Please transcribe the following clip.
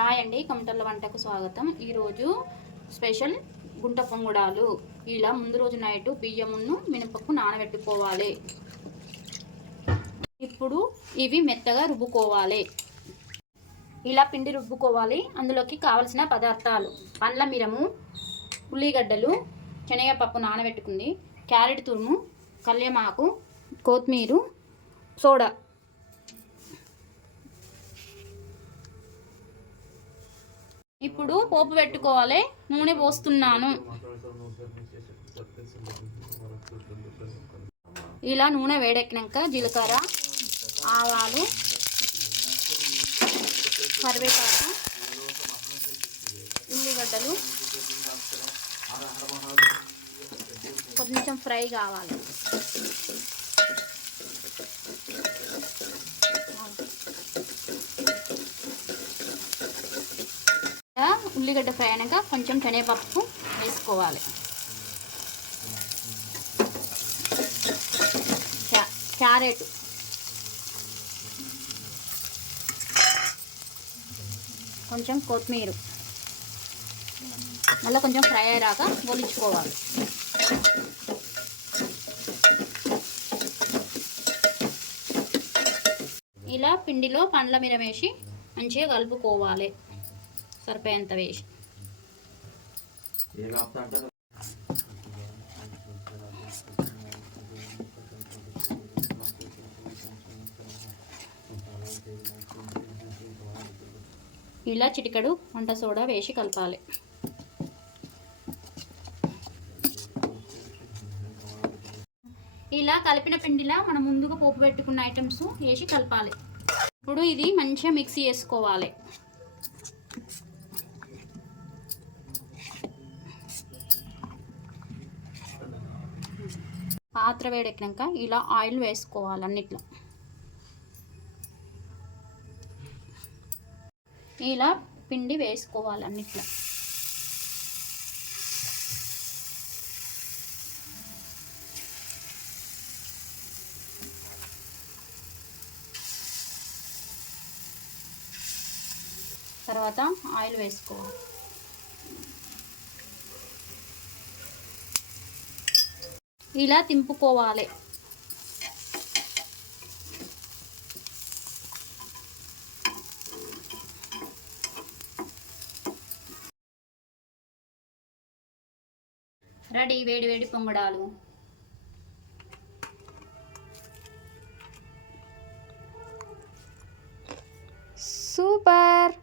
Hi అండి, కమటర్ల వంటకు స్వాగతం. ఈరోజు స్పెషల్ గుంట పొంగుడాలు. ఇలా ముందు రోజు నైట్ బియ్యమును మినపప్పు నానబెట్టుకోవాలి. ఇప్పుడు ఇవి మెత్తగా రుబ్బుకోవాలి. ఇలా పిండి రుబ్బుకోవాలి. అందులోకి కావలసిన పదార్థాలు: పండ్ల మిరము, ఉల్లిగడ్డలు, శనగపప్పు నానబెట్టుకుంది, క్యారెట్ తురుము, కల్యమాకు, కొత్తిమీర, సోడా. ఇప్పుడు పోపు పెట్టుకోవాలి. నూనె పోస్తున్నాను. ఇలా నూనె వేడెక్కినాక జీలకర్ర, ఆవాలు, కరివేపాకు, ఉల్లిగడ్డలు కొంచెం ఫ్రై కావాలి. ఉల్లిగడ్డ ఫ్రై అయినాక కొంచెం శనగపప్పు వేసుకోవాలి. క్యారెట్, కొంచెం కొత్తిమీర, మళ్ళీ కొంచెం ఫ్రై అయ్యాక గోలించుకోవాలి. ఇలా పిండిలో పండ్ల మిరం వేసి మంచిగా కలుపుకోవాలి. సరిపోయేంత వేసి ఇలా చిటికెడు వంట సోడా వేసి కలపాలి. ఇలా కలిపిన పిండిలా మనం ముందుగా పోపు పెట్టుకున్న ఐటమ్స్ వేసి కలపాలి. ఇప్పుడు ఇది మంచిగా మిక్సీ చేసుకోవాలి. పాత్ర వేడెక్కినాక ఇలా ఆయిల్ వేసుకోవాలి. అన్నిట్లో ఇలా పిండి వేసుకోవాలి. అన్నిట్లో తర్వాత ఆయిల్ వేసుకోవాలి. ఇలా తింపుకోవాలి. రెడీ వేడి వేడి పొంగడాలు. సూపర్.